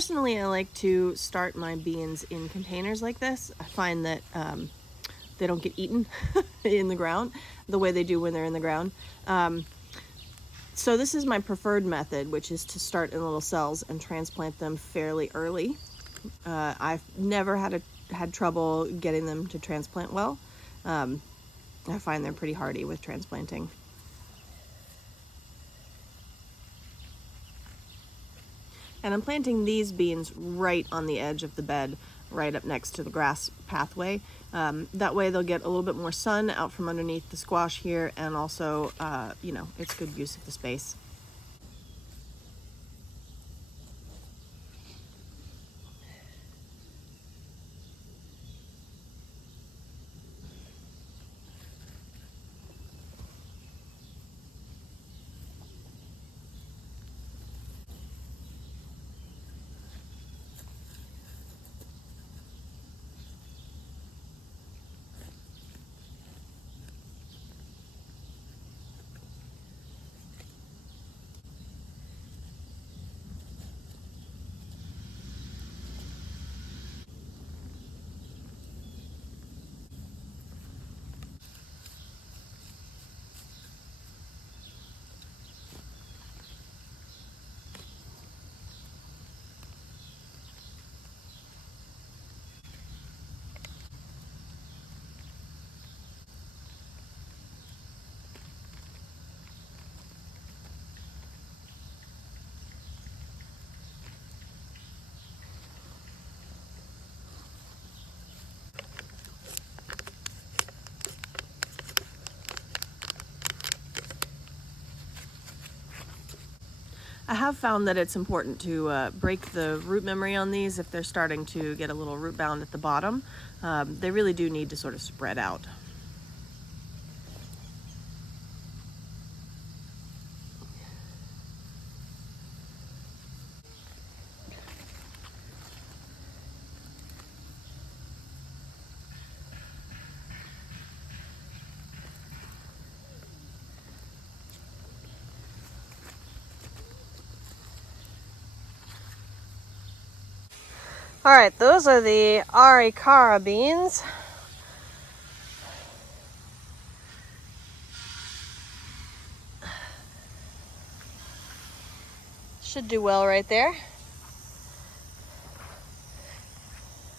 Personally, I like to start my beans in containers like this. I find that they don't get eaten in the ground the way they do when they're in the ground. So this is my preferred method, which is to start in little cells and transplant them fairly early. I've never had trouble getting them to transplant well. I find they're pretty hardy with transplanting. And I'm planting these beans right on the edge of the bed, right up next to the grass pathway. That way they'll get a little bit more sun out from underneath the squash here, and also, you know, it's good use of the space. I have found that it's important to break the root memory on these if they're starting to get a little root bound at the bottom. They really do need to sort of spread out. All right, those are the Aricara beans. Should do well right there.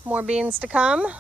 More beans to come.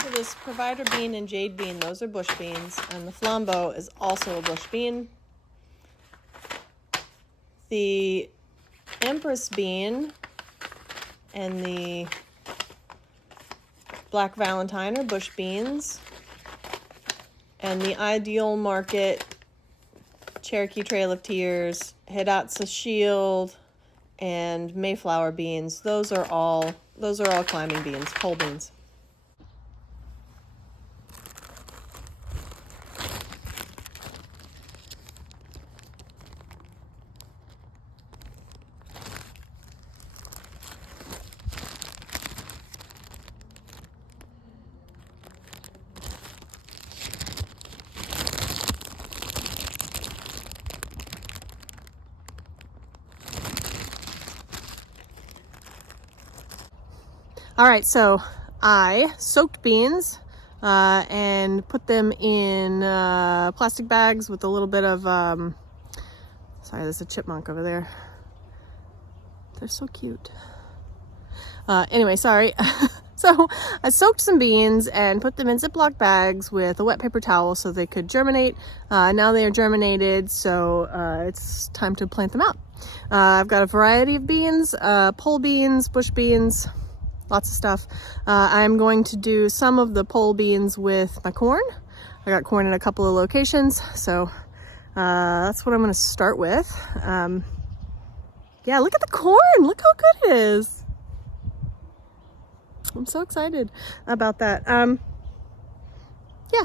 So this provider bean and jade bean, those are bush beans, and the flambeau is also a bush bean. The empress bean and the black valentine are bush beans, and the ideal market, Cherokee Trail of Tears, Hidatsa Shield, and Mayflower beans, those are all climbing beans, pole beans. All right, so I soaked beans and put them in plastic bags with a little bit of, sorry, there's a chipmunk over there. They're so cute. Anyway, sorry. So I soaked some beans and put them in Ziploc bags with a wet paper towel so they could germinate. Now they are germinated, so it's time to plant them out. I've got a variety of beans, pole beans, bush beans, lots of stuff. I'm going to do some of the pole beans with my corn. I got corn in a couple of locations, so that's what I'm going to start with. Yeah, look at the corn. Look how good it is. I'm so excited about that. Yeah,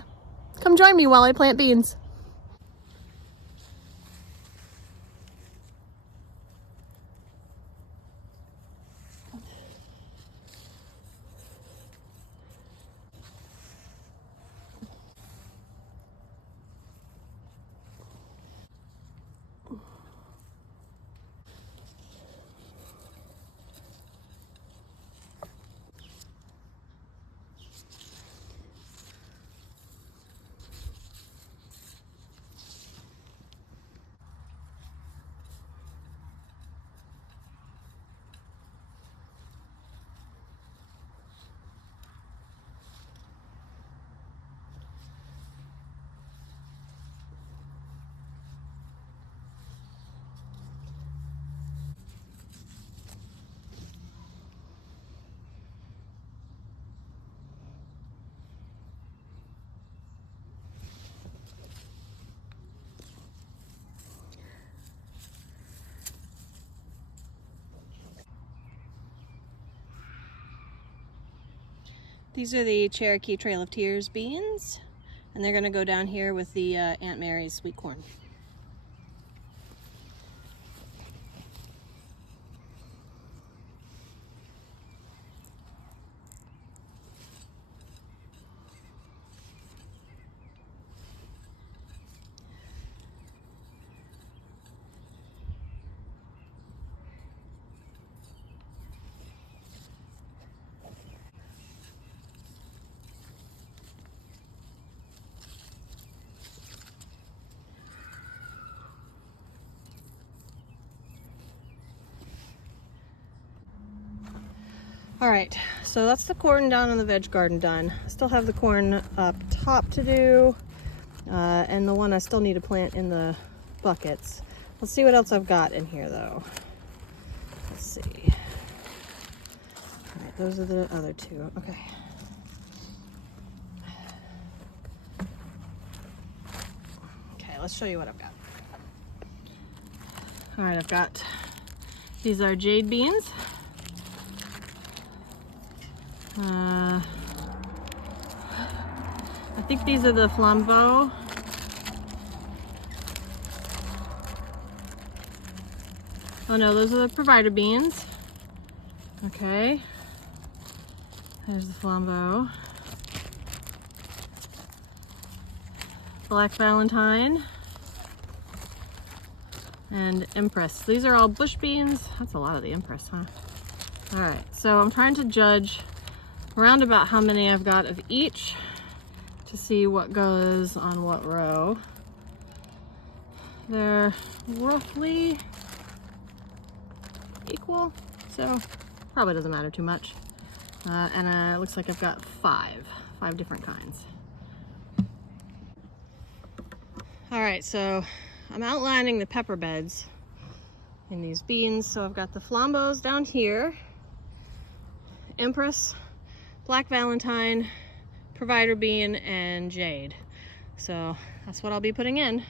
come join me while I plant beans. These are the Cherokee Trail of Tears beans, and they're gonna go down here with the Aunt Mary's sweet corn. All right, so that's the corn down in the veg garden done. I still have the corn up top to do, and the one I still need to plant in the buckets. Let's see what else I've got in here though. Let's see. All right, those are the other two. Okay. Okay, let's show you what I've got. All right, I've got, these are jade beans. I think these are the flambeau. Oh no, those are the provider beans. Okay. There's the flambeau. Black Valentine. And Empress. These are all bush beans. That's a lot of the Empress, huh? All right, so I'm trying to judge around about how many I've got of each to see what goes on what row. They're roughly equal, so probably doesn't matter too much. And it looks like I've got five different kinds. All right, so I'm outlining the pepper beds in these beans. So I've got the flambeaus down here, Empress, Black Valentine, Provider Bean, and Jade. So that's what I'll be putting in.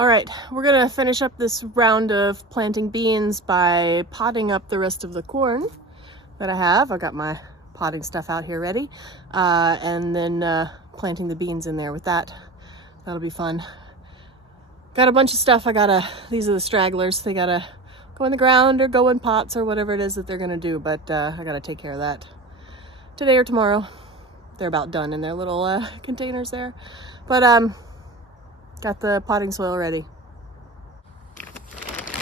All right, we're gonna finish up this round of planting beans by potting up the rest of the corn that I have. I got my potting stuff out here ready, and then planting the beans in there with that. That'll be fun. Got a bunch of stuff these are the stragglers. They gotta go in the ground or go in pots or whatever it is that they're gonna do, but I gotta take care of that today or tomorrow. They're about done in their little containers there. But got the potting soil ready.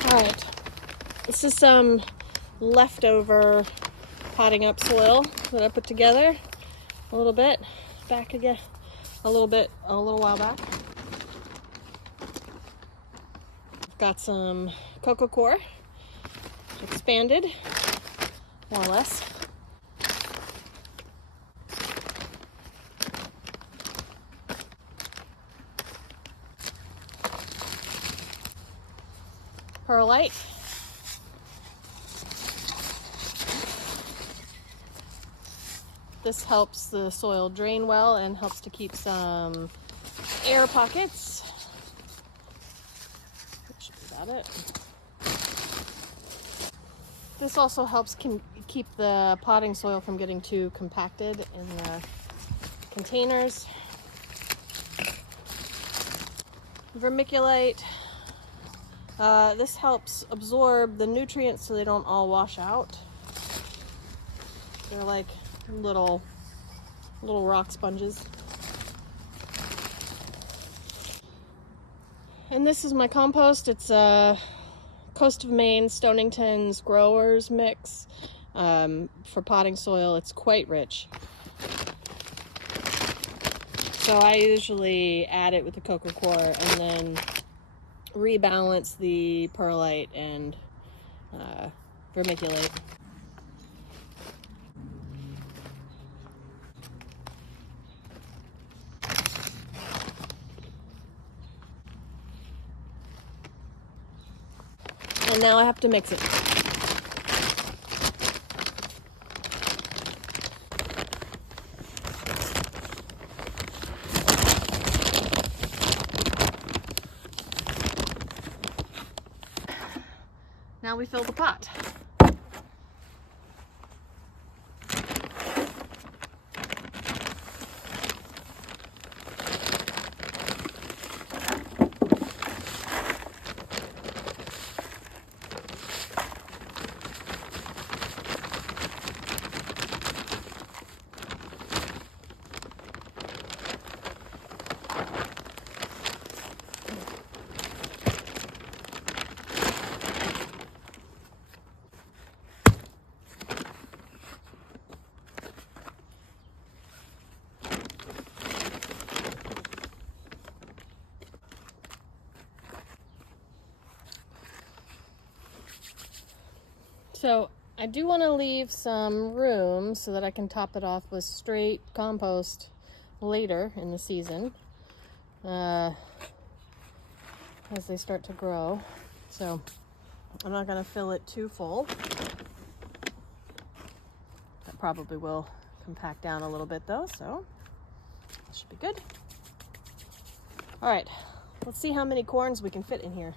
All right, this is some leftover potting up soil that I put together a little bit back again, a little while back. I've got some coco coir, expanded, more or less. Perlite. This helps the soil drain well and helps to keep some air pockets. That should be about it. This also helps keep the potting soil from getting too compacted in the containers. Vermiculite. This helps absorb the nutrients so they don't all wash out. They're like little rock sponges. And this is my compost. It's Coast of Maine Stonington's Growers Mix. For potting soil, it's quite rich. So I usually add it with the coco coir and then rebalance the perlite and vermiculite. And now I have to mix it. Now we fill the pot. So I do want to leave some room so that I can top it off with straight compost later in the season as they start to grow. So I'm not going to fill it too full. That probably will compact down a little bit though, so that should be good. All right, let's see how many corns we can fit in here.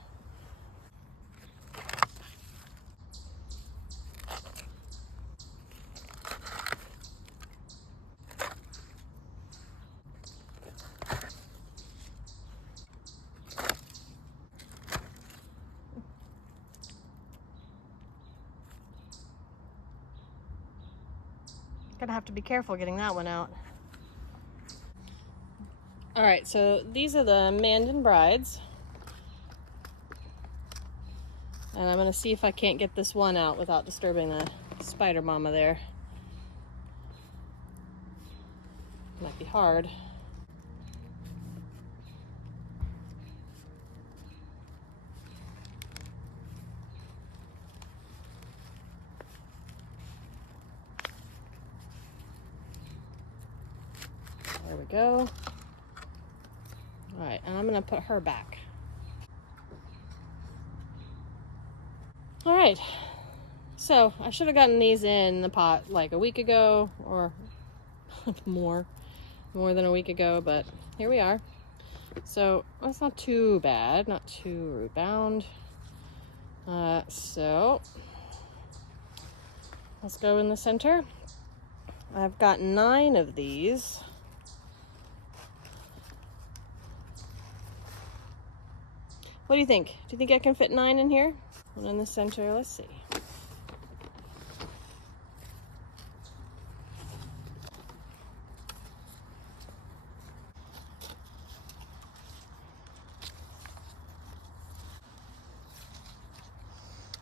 Gonna have to be careful getting that one out. All right, so these are the Mandan brides. And I'm gonna see if I can't get this one out without disturbing the spider mama there. Might be hard. There we go. All right, and I'm gonna put her back. All right, so I should have gotten these in the pot like a week ago or more than a week ago, but here we are. So that's not too bad, not too root bound. So let's go in the center. I've got 9 of these. What do you think? Do you think I can fit 9 in here? And in the center, let's see.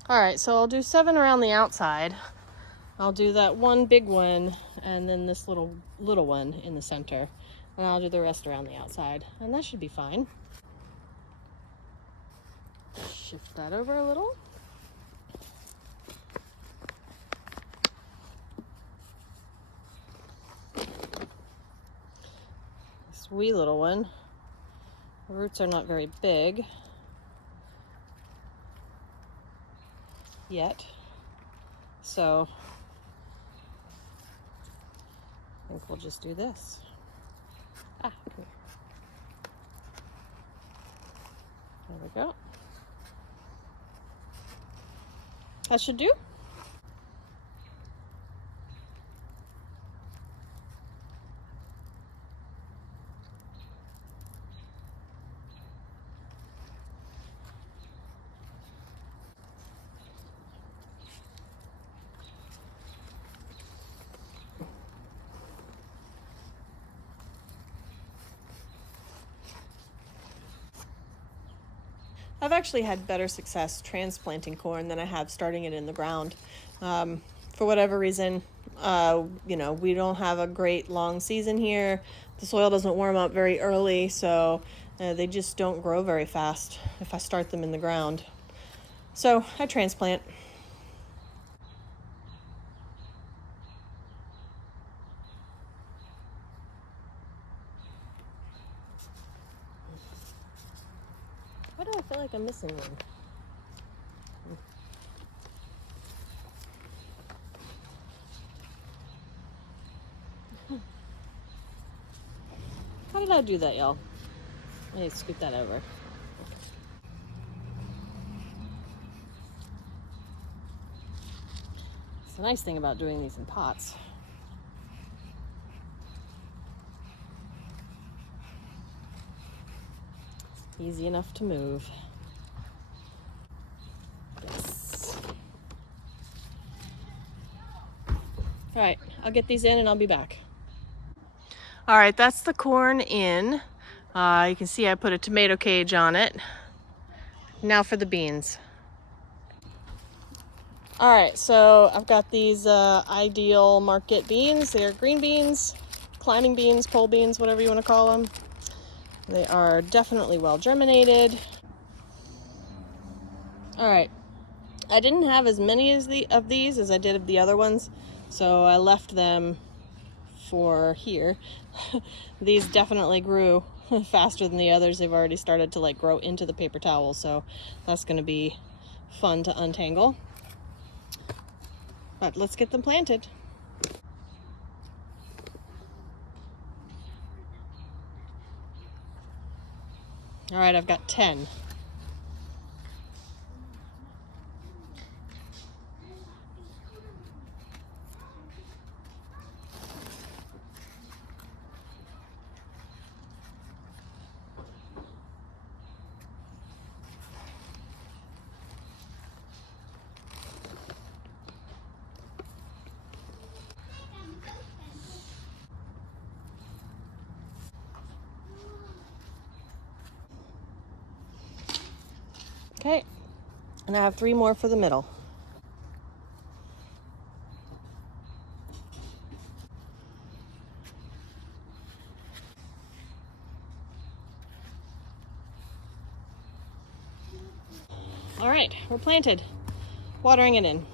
All right, so I'll do 7 around the outside. I'll do that one big one and then this little one in the center. And I'll do the rest around the outside. And that should be fine. Shift that over a little. This wee little one. The roots are not very big yet. So I think we'll just do this. Come here. There we go. That should do. I've actually had better success transplanting corn than I have starting it in the ground. For whatever reason, we don't have a great long season here. The soil doesn't warm up very early, so they just don't grow very fast if I start them in the ground. So I transplant. Why do I feel like I'm missing one? How did I do that, y'all? I need to scoot that over. It's the nice thing about doing these in pots. Easy enough to move. Yes. All right, I'll get these in and I'll be back. All right, that's the corn in. You can see I put a tomato cage on it. Now for the beans. All right, so I've got these Ideal Market beans. They're green beans, climbing beans, pole beans, whatever you want to call them. They are definitely well germinated. All right, I didn't have as many of these as I did of the other ones, so I left them for here. These definitely grew faster than the others. They've already started to grow into the paper towel, so that's going to be fun to untangle. But let's get them planted. All right, I've got 10. Okay, and I have 3 more for the middle. All right, we're planted. Watering it in.